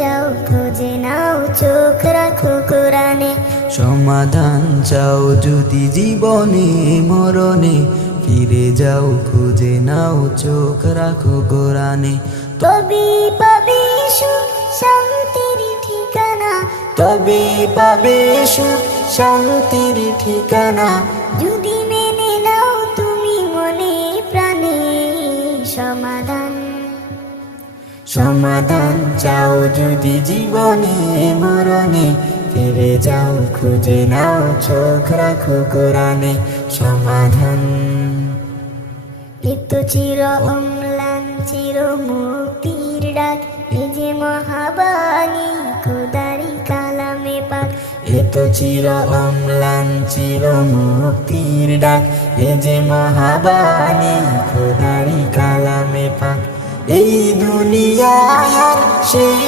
যাও খুঁজে নাও চোখ রাখো কোরআনে। সমাধান চাও যদি জীবনে মরণে, ফিরে যাও খুঁজে নাও চোখ রাখো কোরআনে। তবে পাবে সুখ শান্তির ঠিকানা, তবে পাবে সুখ শান্তির ঠিকানা, যদি মেনে নাও তুমি মনে প্রাণে। সমাধান সমাধান চাও যদি জীবনে মরণে, ফিরে যাও খুঁজে নাও চোখ রাখো কোরআনে। সমাধান লিপ্ত চির অম্লান চির মুক্তির ডাক, এ যে মহাবাণী খোদারি কালামে পাক। এ তো চির অম্লান চির মুক্তির ডাক, এ যে মহাবাণী খোদারি কালামে পাক। এই দুনিয়ায় আর সেই